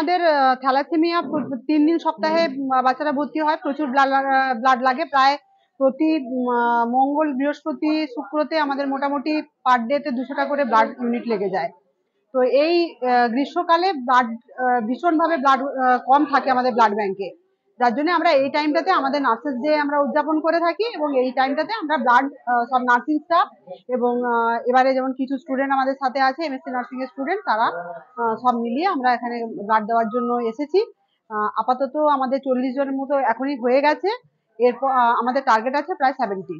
আমাদের থ্যালাসেমিয়া 3 দিন সপ্তাহে বাচ্চারা ভর্তি হয়। প্রচুর ব্লাড লাগে। প্রায় প্রতি মঙ্গল, বৃহস্পতি, শুক্রতে আমাদের মোটামুটি পার ডেতে 200টা করে ব্লাড ইউনিট লেগে যায়। তো এই গ্রীষ্মকালে ব্লাড ভীষণভাবে ব্লাড কম থাকে আমাদের ব্লাড ব্যাংকে, যার জন্য আমরা এই টাইমটাতে আমাদের নার্সেস ডে আমরা উদযাপন করে থাকি এবং এই টাইমটাতে আমরা ব্লাড সব নার্সিং স্টাফ এবং এবারে যেমন কিছু স্টুডেন্ট আমাদের সাথে আছে এমএসসি নার্সিং এর স্টুডেন্ট, তারা সব মিলিয়ে আমরা এখানে ব্লাড দেওয়ার জন্য এসেছি। আপাতত আমাদের 40 জনের মতো এখনই হয়ে গেছে। এরপর আমাদের টার্গেট আছে প্রায় 70।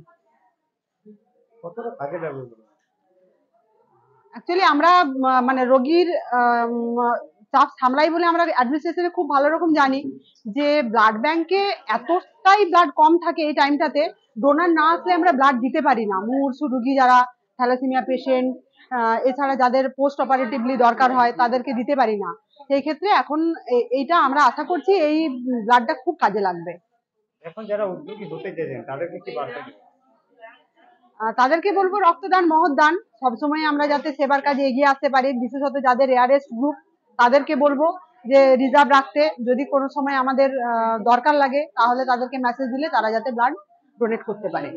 কতটা কাজে লাগবে? অ্যাকচুয়ালি আমরা মানে রোগীর চাপ সামলাই বলে আমরা অ্যাডমিনিস্ট্রেশনে খুব ভালো রকম জানি যে ব্লাড ব্যাংকে এতটাই ব্লাড কম থাকে এই টাইমটাতে, ডোনার না আসলে আমরা ব্লাড দিতে পারি না। মুমূর্ষু রোগী যারা থ্যালাসেমিয়া পেশেন্ট, এছাড়া যাদের পোস্ট অপারেটিভলি দরকার হয় তাদেরকে দিতে পারি না। সেই ক্ষেত্রে এখন এইটা আমরা আশা করছি এই ব্লাডটা খুব কাজে লাগবে। এখন যারা উদ্যোগী হতে চাইছেন তাদেরকে কি বার্তা দেবেন? তাদেরকে বলবো রক্তদান মহৎ দান, সবসময় আমরা যাতে সেবার কাজে এগিয়ে আসতে পারি। বিশেষত যাদের রেয়ারেস্ট গ্রুপ তাদেরকে বলবো যে রিজার্ভ রাখতে, যদি কোনো সময় আমাদের দরকার লাগে তাহলে তাদেরকে মেসেজ দিলে তারা যাতে ব্লাড ডোনেট করতে পারে।